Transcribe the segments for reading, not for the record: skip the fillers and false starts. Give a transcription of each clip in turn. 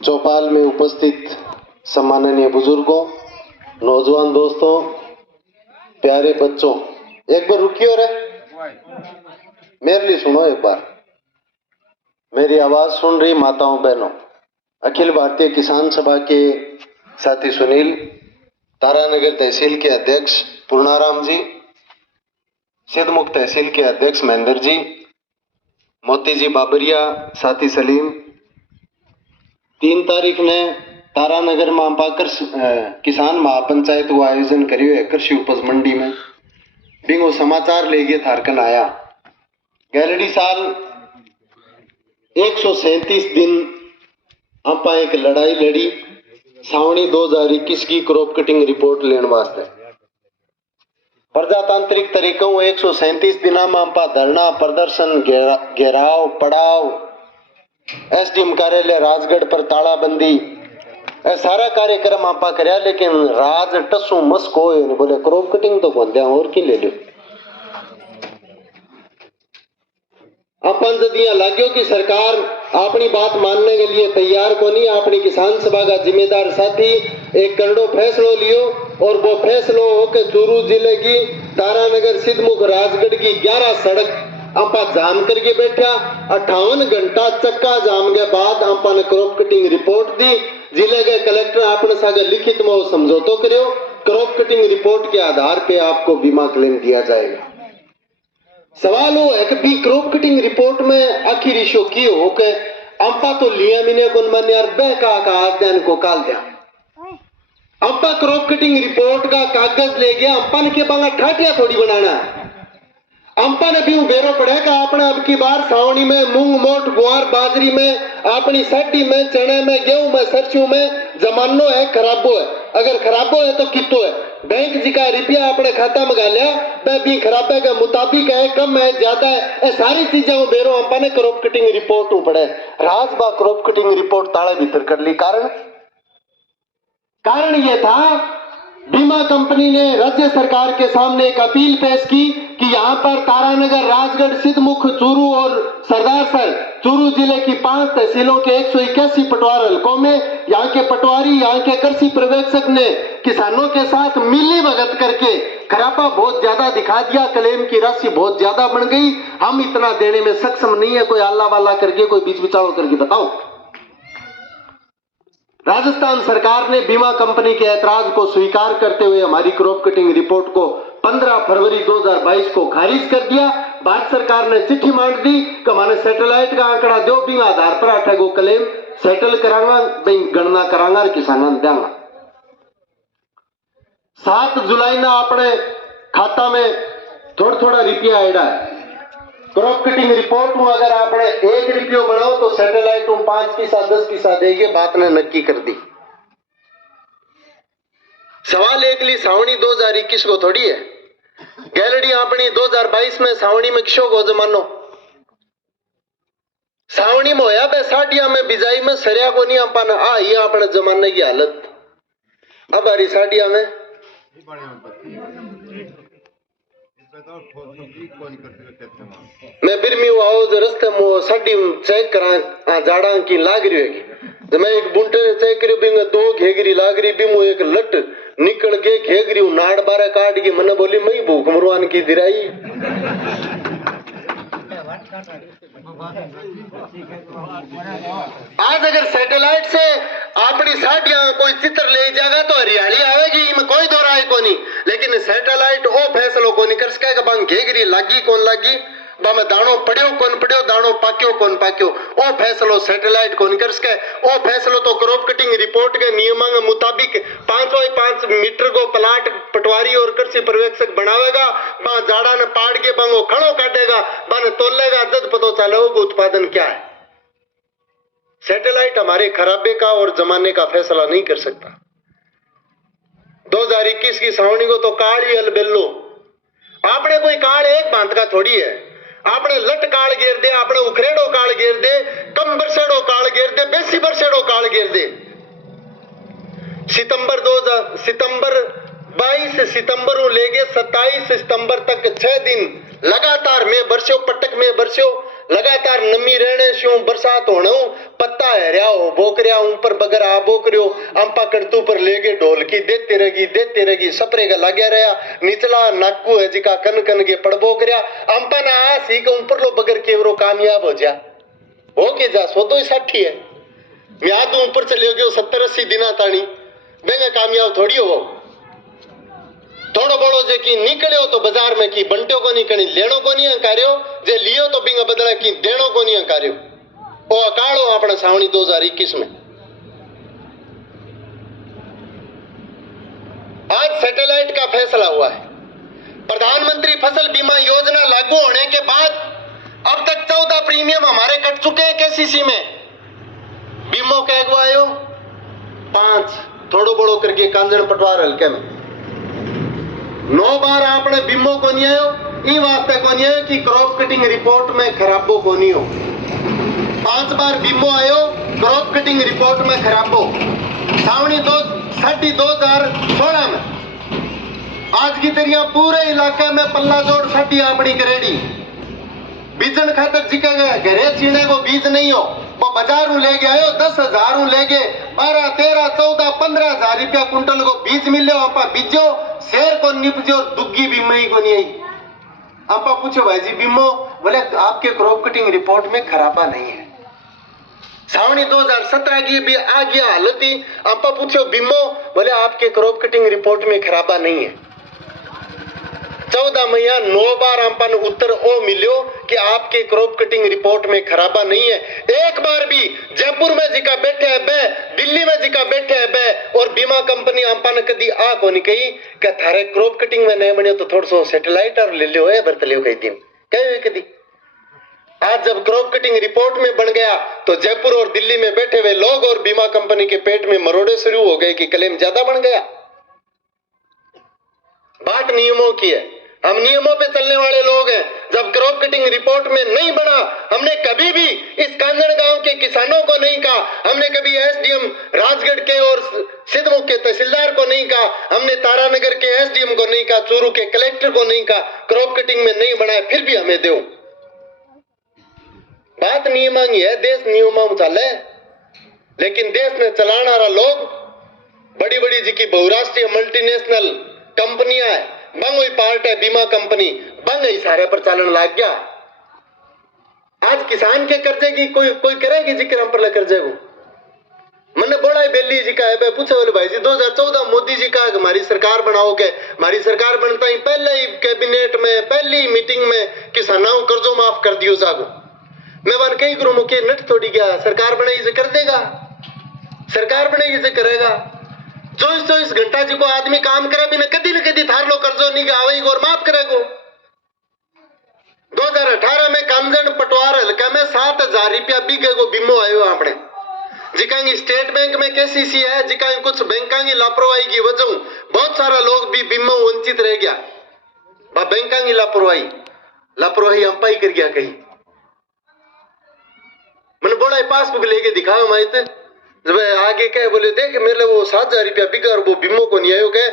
चौपाल में उपस्थित सम्माननीय बुजुर्गों, नौजवान दोस्तों, प्यारे बच्चों, एक बार रुकियो रे, मेरे लिए सुनो एक बार। मेरी आवाज सुन रही माताओं बहनों, अखिल भारतीय किसान सभा के साथी सुनील, तारानगर तहसील के अध्यक्ष पूर्णाराम जी, सिद्धमुख तहसील के अध्यक्ष महेंद्र जी, मोती जी बाबरिया, साथी सलीम। 3 तारीख ने तारानगर में पाकर किसान महापंचायत को आयोजन करियो है कृषि उपज मंडी में। बिंगो समाचार लेके थारकन आया। गैलडी साल 137 दिन आपा एक लड़ाई लड़ी सावणी 2021 की क्रॉप कटिंग रिपोर्ट लेने वास्ते। प्रजातांत्रिक तरीकों 137 दिना में आपा धरना प्रदर्शन घेराव पड़ाव एसडीएम कार्यालय राजगढ़ पर तालाबंदी सारा कार्यक्रम आपा करया, लेकिन राज टसू मस्क हो बोले क्रॉप कटिंग तो कौन दिया और की ले लो। अपन जदिया लाग्यो कि सरकार अपनी बात मानने के लिए तैयार को नहीं। अपनी किसान सभा का जिम्मेदार साथी एक करोड़ों फैसलों लियो और वो फैसलों होकर चूरू जिले की तारानगर सिद्धमुख राजगढ़ की 11 सड़क आपा जाम करके बैठा। 58 घंटा चक्का जाम के बाद आपा ने क्रॉप कटिंग रिपोर्ट दी। जिले के कलेक्टर आपने सागर लिखित में समझौतो करो। क्रॉप कटिंग रिपोर्ट के आधार पे आपको बीमा क्लेम दिया जाएगा। सवाल हो है कि भी क्रॉप कटिंग रिपोर्ट में आखिर इशू की हो के अंपा तो लिया मिने कौन मन यार बह का आज देन को काल दिया। अंपा क्रॉप कटिंग रिपोर्ट का कागज ले गया, अंपा ने के बांगा ठाटिया थोड़ी बनाना। अंपा ने भी बेरो पड़ेगा अपने अब की बार सावणी में मूंग मोट गुआर बाजरी में अपनी सर्दी में चने में गेहूं में सरसों में जमानो है खराबो है। अगर खराबो है तो कितो है। बैंक जी का रुपया अपने खाता में गालिया वह भी खराबे के मुताबिक है, कम है, ज्यादा है, ये सारी चीजें बेरो अंपा ने क्रॉप कटिंग रिपोर्ट पड़े। राजबा क्रॉप कटिंग रिपोर्ट ताले भीतर कर ली। कारण यह था बीमा कंपनी ने राज्य सरकार के सामने एक अपील पेश की कि यहाँ पर तारानगर राजगढ़ सिद्धमुख चूरू और सरदारसर चूरू जिले की 5 तहसीलों के 181 पटवार हलकों में यहाँ के पटवारी यहाँ के कृषि पर्यवेक्षक ने किसानों के साथ मिली भगत करके खराबा बहुत ज्यादा दिखा दिया। क्लेम की राशि बहुत ज्यादा बढ़ गई। हम इतना देने में सक्षम नहीं है। कोई अल्लाह वाला करके कोई बीच बिचारो करके बताओ। राजस्थान सरकार ने बीमा कंपनी के ऐतराज को स्वीकार करते हुए हमारी क्रॉप कटिंग रिपोर्ट को 15 फरवरी 2022 को खारिज कर दिया। भारत सरकार ने चिट्ठी मांग दी कि मैंने सैटेलाइट का आंकड़ा दो भी आधार पर 8 को क्लेम सेटल करांगा, गणना करांगा और किसानों देंगा। 7 जुलाई ना अपने खाता में थोड़ा रुपया आएगा। क्रॉप कटिंग रिपोर्ट में अगर आपने 1 रुपयो बनाओ तो सैटेलाइट 5 पैसा 10 पैसा देके बात ने नक्की कर दी। सवाल एक ली सावणी 2021 को थोड़ी है। गैलडी अपनी 2022 में सावणी में किसो को जमानो सावणी में होया बे साडिया में बिजाई में सरिया को नहीं अपना आ ये अपने जमाने की हालत। अब हरी साडिया में मैं बिरमी आओ रस्ते में साडी चेक करा जाड़ा की लाग रही है। जब मैं एक बुंटे ने चेक करी बिंग 2 घेगरी लाग रही बिमो एक लट निकल के घेगरी नाड़ बारे काट के मने बोली मई भूख मरवान की दिराई। आज अगर सैटेलाइट से अपनी साडियां कोई चित्र ले जाएगा तो हरियाली आएगी, इनमें कोई दो राय को नहीं। लेकिन सैटेलाइट ओ फैसलो को नहीं कर सकेगा बांग घेगरी लागी कौन लागी, बामे दाणो पड़ियो कौन पड़ियो, दाणो पाक्यो कौन पाक्यो, ओ फैसलो सैटेलाइट को नहीं कर सके। ओ फैसलो तो क्रॉप कटिंग रिपोर्ट के नियमों के मुताबिक 5 मीटर को प्लाट पटवारी और कृषि पर्यवेक्षक बनावेगा। वहां जाड़ा ने पाड़ के बांगो खड़ो काटेगा, बाने तोलेगा, जब पता चलेगा उत्पादन क्या है। सैटेलाइट हमारे खराबे का और जमाने का फैसला नहीं कर सकता। 2021 की सावणी को तो काली अलबेलो आपने कोई काल एक बांध का थोड़ी है। आपने लट काल घेर दे, आपने उखरेड़ो काल घेर दे, कम बरसेड़ो काल घेर दे, बेसी बरसेड़ो काल घेर दे। सितंबर 22 सितंबर लेके 27 सितंबर तक 6 दिन लगातार में बरस्यो, पटक में बरस्यो, लगातार नमी रहने से बरसात होने पत्ता हरिया हो बोकरिया ऊपर बगर आ बोकरियो अंपा कड़तू पर लेके ढोल की देते रहेगी सपरे का लाग्या रहा निचला नाकू है जिका कन कन के पड़ बोकरिया अंपा ना आ सी के ऊपर लो बगर केवरो कामयाब हो जा हो के जा सो तो 60 है म्याद ऊपर चले गयो 70-80 दिना ताणी बेंगे कामयाब थोड़ी हो थोड़ो बड़ो जे की निकलियो तो बाजार में की बंटियो को नहीं कणी लेनो को नहीं अंकारियो जे लियो तो बिंगा बदला की देनो को नहीं अंकारियो ओ अकालो अपने सावणी 2021 में आज सैटेलाइट का फैसला हुआ है प्रधानमंत्री फसल बीमा योजना लागू होने के बाद अब तक 14 प्रीमियम हमारे कट चुके हैं केसीसी में बीमो कैगो आयो 5 थोड़ो बड़ो करके कांजण पटवार हल्के में 9 बार आपने बीमो को नहीं आयो ई वास्ते को नहीं आयो कि क्रॉप कटिंग रिपोर्ट में खराबो को नहीं हो 5 बार बीमो आयो क्रॉप कटिंग रिपोर्ट में खराबो सावणी 2016 में आज की तरिया पूरे इलाके में पल्ला जोड़ साडी अपनी करेड़ी बीजन खातर जिका घरे चीने को बीज नहीं हो वो बाजार ले गए आयो 10,000 ले गए 12, 13, 14, 15,000 रुपया कुंटल को बीज मिले आपा बीजो शेर को निपजो दुग्गी बीमा ही को नहीं आई आपा पूछो भाई जी बीमो बोले आपके क्रॉप कटिंग रिपोर्ट में खराबा नहीं है सावणी 2017 की भी आ गया हालत ही आपा पूछो बीमो बोले आपके क्रॉप कटिंग रिपोर्ट में खराबा नहीं है 14 महीना 9 बार आपन उत्तर ओ मिलो कि आपके क्रॉप कटिंग रिपोर्ट में खराबा नहीं है एक बार भी जयपुर में जिका बैठे है बे दिल्ली में जिका बैठे है बे और बीमा कंपनी आपन कदी आ को नहीं कही कि थारे क्रॉप कटिंग में नहीं बने तो थोड़ा सो सैटेलाइट और ले लियो है बरत लियो कई दिन कहे कदी आज जब क्रॉप कटिंग रिपोर्ट में बन गया तो जयपुर और दिल्ली में बैठे हुए लोग और बीमा कंपनी के पेट में मरोड़े शुरू हो गए कि क्लेम ज्यादा बन गया बात नियमों की है हम नियमों पे चलने वाले लोग हैं जब क्रॉप कटिंग रिपोर्ट में नहीं बना हमने कभी भी इस कांजण गांव के किसानों को नहीं कहा हमने कभी एसडीएम राजगढ़ के और सिद्धमुख के तहसीलदार को नहीं कहा हमने तारानगर के एसडीएम को नहीं कहा चूरू के कलेक्टर को नहीं कहा क्रॉप कटिंग में नहीं बनाया फिर भी हमें दो बात नियमां की है देश नियमों में चले लेकिन देश में चलाने वाला लोग बड़ी बड़ी जी की बहुराष्ट्रीय मल्टीनेशनल कंपनियां है बंग हुई पार्ट है बीमा कंपनी बंग इशारे पर चलन लग गया आज किसान के कर्जे की कोई करेगी जिक्र हम पर कर्जे को मैंने बोला बेली जी का है पूछा बोले भाई जी 2014 मोदी जी का हमारी सरकार बनाओगे हमारी सरकार बनता ही पहले ही कैबिनेट में पहली मीटिंग में किसानों को कर्जों माफ कर दियो सागो मैं वन कई करूं मुके नट थोड़ी गया सरकार बनाई से कर देगा सरकार बनाई से करेगा 24 घंटा जी को आदमी काम करे भी न कदी थार लो कर्जो नहीं गावे और माफ करेगो 2018 में कांजण पटवार हल्का में 7,000 रुपया बीघे को बीमो आयो आपने जिका स्टेट बैंक में केसीसी है जिका कुछ बैंका की लापरवाही की वजह बहुत सारा लोग भी बीमो वंचित रह गया बैंका की लापरवाही अंपाई कर गया कहीं मैंने बोला पासबुक लेके दिखाओ माइते जब आगे कहे बोले देख मेरे वो 7,000 रुपया बिका और वो बीमो को नहीं आयो कहे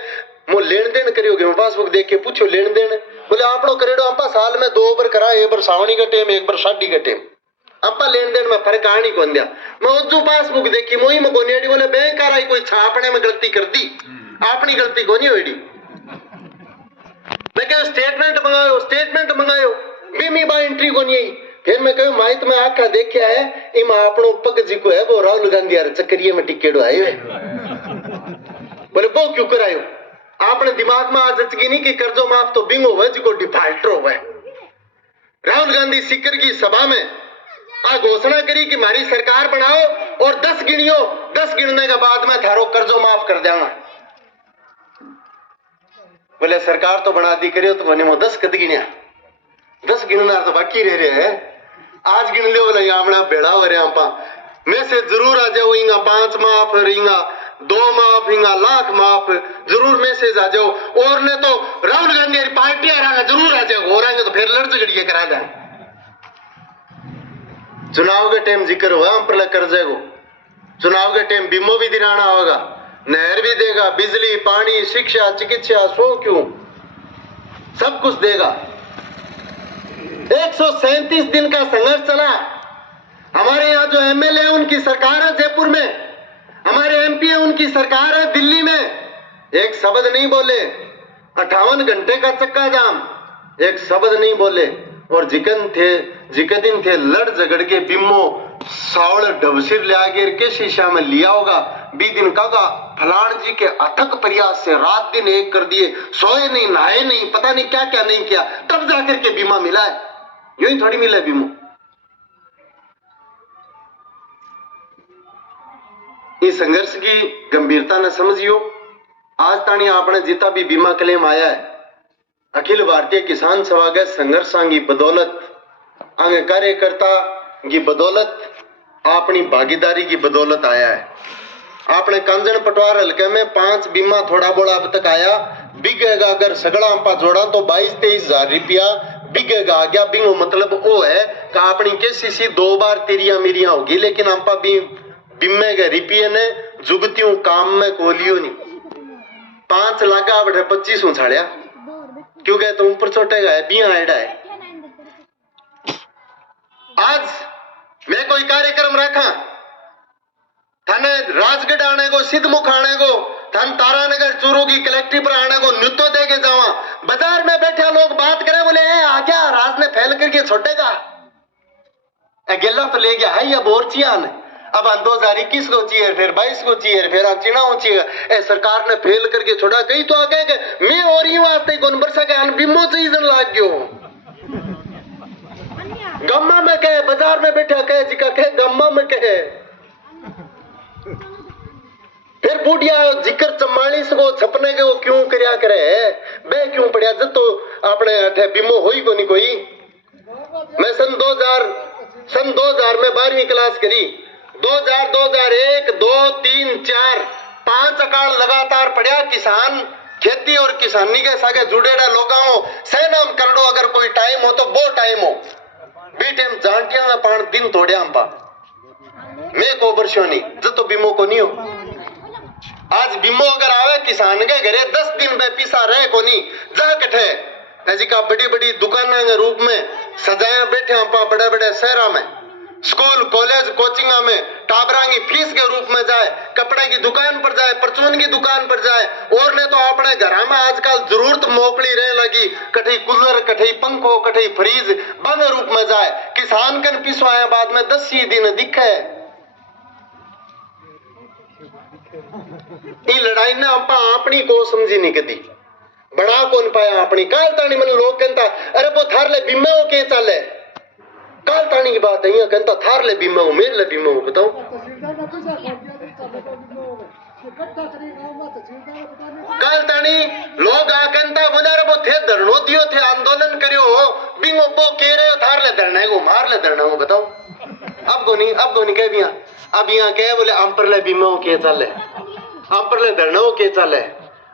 मो लेन देन करियोगे पासबुक देख के पूछो लेन देन बोले आपनो करेडो अंपा साल में 2 बार करा एक बार सावणी का टेम एक बार शादी का टेम अंपा लेन देन में फर्क आनी कौन दिया मैं जो पासबुक देखी मोही में कोनी आड़ी बोले बैंक आ रही कोई छापने में गलती कर दी अपनी गलती कोनी होड़ी मैं कह स्टेटमेंट मंगायो बीमी बा एंट्री कोनी आई फिर मैं कहूं माहित में आखा देखा है इमा आपनो पग जी को है वो राहुल गांधी यार चक्करिए में टिकेड़ो आयो है बोले वो क्यों करायो आपने दिमाग में आज अचगी नहीं कि कर्जो माफ तो बिंगो है जी को डिफॉल्टर हो गए राहुल गांधी सिक्कर की सभा में आ घोषणा करी कि हमारी सरकार बनाओ और 10 गिनियो 10 गिनने के बाद में थारो कर्जो माफ कर देगा बोले सरकार तो बना दी करियो तो बने 10 कद गिनिया 10 गिनना तो बाकी रह रहे हैं आज गिन लियो बोला यहाँ बेड़ा हो रहे आपा में से जरूर आ जाओ इंगा 5 माफ इंगा 2 माफ इंगा लाख माफ जरूर मैसेज आ जाओ और ने तो राहुल गांधी पार्टी आ जरूर आ जाओ हो रहा तो फिर लड़ झगड़िए करा जाए चुनाव के टाइम जिक्र हुआ हम पर कर जाएगो चुनाव के टाइम बीमो भी दिलाना होगा नहर भी देगा बिजली पानी शिक्षा चिकित्सा सो क्यों सब कुछ देगा 137 दिन का संघर्ष चला। हमारे यहाँ जो एमएलए है उनकी सरकार है जयपुर में, हमारे एमपी है उनकी सरकार है दिल्ली में, एक शब्द नहीं बोले। 58 घंटे का चक्का जाम, एक शब्द नहीं बोले। और जिकन दिन थे लड़ झगड़ के बिम्मो सावड़ ढबसिर ले आगे के शीशा में लिया होगा। 20 दिन का फलान जी के अथक प्रयास से रात दिन एक कर दिए, सोए नहीं, नहाए नहीं, पता नहीं क्या क्या नहीं किया, तब जाकर के बीमा मिला है। यूं ही थोड़ी मिला बीमो। इस संघर्ष की गंभीरता न समझियो। आज तानी आपने जितना भी बीमा क्लेम आया है, अखिल भारतीय किसान सभा के संघर्ष की बदौलत, आगे कार्यकर्ता की बदौलत, अपनी भागीदारी की बदौलत आया है। आपने कंजन पटवार हल्के में 5 बीमा थोड़ा बोला अब तक आया। बिगेगा अगर सगड़ा अंपा जोड़ा तो 22-23 हजार रुपया बिगेगा आ गया। बिंगो मतलब वो है कि अपनी केसीसी 2 बार तेरिया मेरिया होगी, लेकिन अंपा बिम्मे के रिपिये ने जुगतियों काम में कोलियो नहीं। 5 लागा बढ़े 25 उछाड़िया, क्योंकि तुम ऊपर छोटेगा है बिया आइडा है। आज मैं कोई कार्यक्रम रखा, थाने राजगढ़ आने को, सिद्धमुख आने को, थान तारानगर चूरू की कलेक्ट्री पर आने को न्यूतो दे के जावा। बाजार में बैठे लोग बात करे, बोले आ गया राज ने फैल करके छोटेगा, गेला तो ले गया है, अब और चियान अब 2021 को चाहिए, फिर 22 को चाहिए, फिर चिना चाहिए। सरकार ने फेल करके छोड़ा। कहीं तो आगे मैं और ही वास्ते कौन बरसा के बिमो सीजन लाग गयो। गम्मा में कहे, बाजार में बैठा कहे, जिका कहे गम्मा में कहे। फिर बूढ़िया जिक्र 44 को छपने के वो क्यों करया करे, बे क्यों पड़िया जब तो अपने अठे बिमो होई को नहीं कोई। मैं सन 2000 में 12वीं क्लास करी। 2000, 2001, 2, 3, 4, 5 अकाल लगातार पढ़िया। किसान खेती और किसानी के सागे जुड़ेड़ा लोगाओं से नाम कर लो। अगर कोई टाइम हो तो वो टाइम हो, बी टाइम जानटिया में 5 दिन तोड़िया अंपा मैं को बरसोनी जब तो बिमो को नहीं हो। आज बिमो अगर आवे किसान के घरे 10 दिन में पीसा रहे को नहीं जा कठे ऐसी का बड़ी बड़ी दुकाना के रूप में सजाया बैठे अंपा बड़े बड़े शहरा में, स्कूल कॉलेज कोचिंगा में टाबरा की फीस के रूप में जाए, कपड़े की दुकान पर जाए, परचून की दुकान पर जाए। और ने तो अपने घर में आजकल जरूरत मोकली रह लगी, कठई कूलर, कठई पंखो, कठई फ्रीज बंद रूप में जाए। किसान कन पिसवाया बाद में 10 ही दिन दिखे। ये लड़ाई ने अंपा अपनी को समझी नहीं कदी, बड़ा कौन पाया अपनी। काल तानी मन लोग कहता अरे वो थार ले बीमे हो के चले, काल तानी की बात है, कहता थार ले बीमा हो, मेरे ले बीमा हो। बताओ काल तानी लोग आ कहता बोला रे वो थे धरनो दियो थे, आंदोलन करियो हो, बिंगो पो कह रहे हो थार ले धरने को, मार ले धरने को। बताओ अब को नहीं कह दिया। अब यहाँ कहे बोले हम पर ले बीमा हो के चले, हम पर ले धरने हो के चले।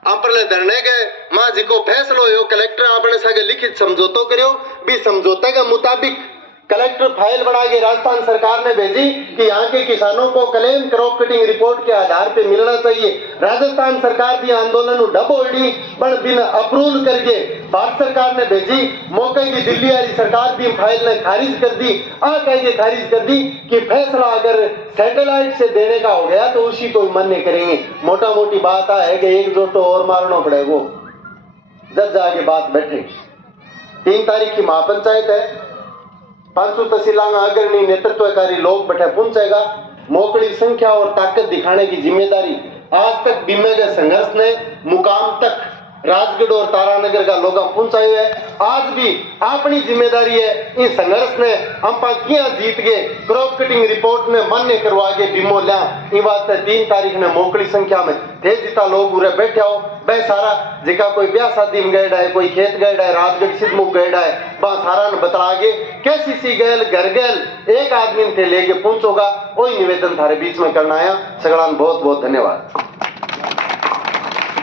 हम पर ले धरने के मां जी को फैसलो हो, कलेक्टर आपने सागे लिखित समझौतो करियो। भी समझौते के मुताबिक कलेक्टर फाइल बना के राजस्थान सरकार ने भेजी कि यहाँ के किसानों को क्लेम क्रॉप कटिंग रिपोर्ट के आधार पे मिलना चाहिए। राजस्थान सरकार भी आंदोलन डबोड़ी पर बिन अप्रूवल करके भारत सरकार ने भेजी। मौके की दिल्ली वाली सरकार भी फाइल ने खारिज कर दी। खारिज कर दी कि फैसला अगर सैटेलाइट से देने का हो गया तो उसी को मान्य करेंगे। मोटा मोटी बात है कि एक जोटो और मारना पड़ेगा। जब जाके बात बैठे 3 तारीख की महापंचायत है, 500 तहसीलों अग्रणी नेतृत्वकारी लोग बैठे पहुंचेगा। मोकड़ी संख्या और ताकत दिखाने की जिम्मेदारी आज तक बीमे के संघर्ष ने मुकाम तक राजगढ़ और तारानगर का लोग पहुंचाए हुए। आज भी अपनी जिम्मेदारी है। इस संघर्ष ने हम किया जीत गए, क्रॉप कटिंग रिपोर्ट ने मान्य करवा के बीमो लिया। इन वास्ते 3 तारीख ने मोकड़ी संख्या में थे जितना लोग उरे बैठे हो। भाई सारा जिका कोई ब्याह शादी में गएड़ा है, कोई खेत गएड़ा है, राजगढ़ सिद्धमुख गएड़ा है, वहां सारा ने बता के कैसी गैल घर गैल एक आदमी थे लेके पहुंचोगा। वही निवेदन थारे बीच में करना आया। सगड़ा बहुत बहुत धन्यवाद।